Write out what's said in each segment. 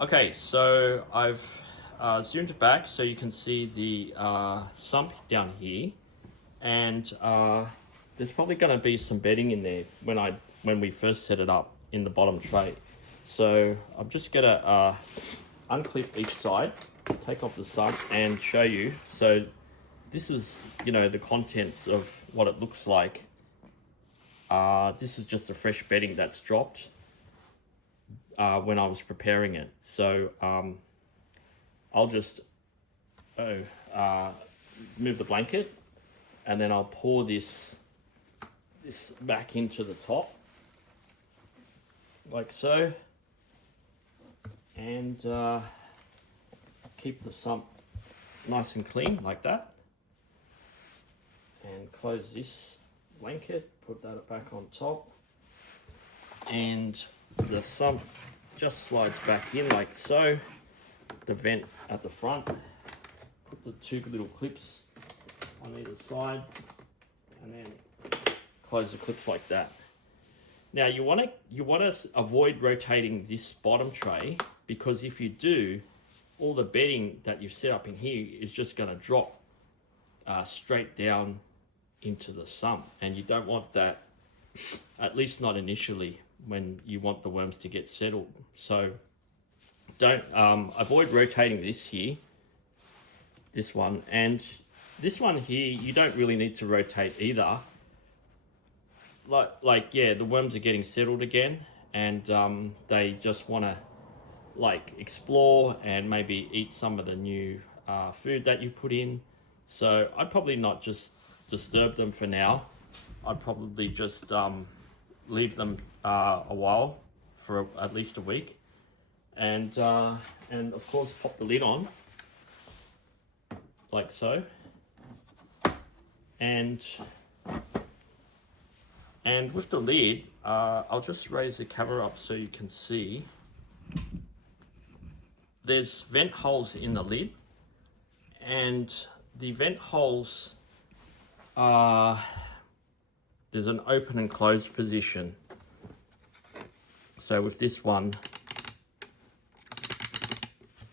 Okay, so I've zoomed it back so you can see the sump down here, and there's probably going to be some bedding in there when we first set it up in the bottom tray. So I'm just going to unclip each side, take off the sump, and show you. So this is, the contents of what it looks like. This is just the fresh bedding that's dropped when I was preparing it. So I'll just move the blanket, and then I'll pour this back into the top like so, and keep the sump nice and clean like that, and close this blanket, put that back on top, and the sump just slides back in like so. The vent at the front, put the two little clips on either side, and then close the clips like that. Now you want to avoid rotating this bottom tray, because if you do, all the bedding that you've set up in here is just going to drop straight down into the sump, and you don't want that, at least not initially, when you want the worms to get settled. So don't avoid rotating this one, and this one here you don't really need to rotate either. Yeah, the worms are getting settled again, and they just want to explore and maybe eat some of the new food that you put in. So I'd probably not just disturb them for now. I'd probably just leave them a while, for at least a week, and of course pop the lid on like so, and with the lid, I'll just raise the cover up so you can see. There's vent holes in the lid, and the vent holes there's an open and closed position. So with this one,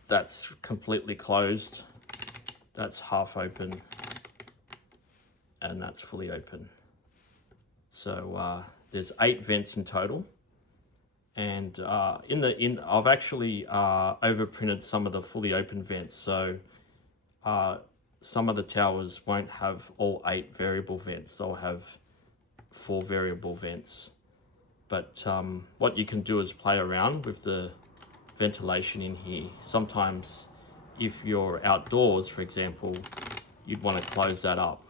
that's completely closed, that's half open, and that's fully open. So there's 8 vents in total, and I've actually overprinted some of the fully open vents, so some of the towers won't have all 8 variable vents, they'll have 4 variable vents. But what you can do is play around with the ventilation in here. Sometimes if you're outdoors, for example, you'd want to close that up,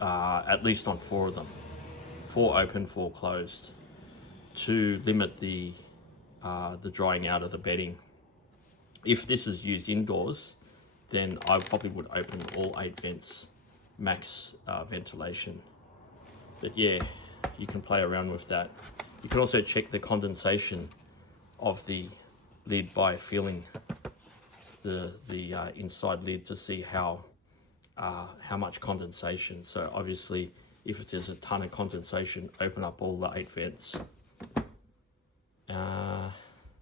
at least on 4 of them, 4 open, 4 closed, to limit the drying out of the bedding. If this is used indoors, then I probably would open all 8 vents, max ventilation. But yeah, you can play around with that. You can also check the condensation of the lid by feeling the inside lid to see how much condensation. So obviously, if there's a ton of condensation, open up all the 8 vents.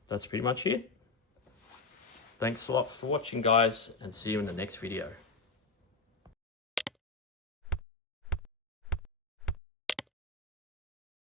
That's pretty much it. Thanks a lot for watching, guys, and see you in the next video.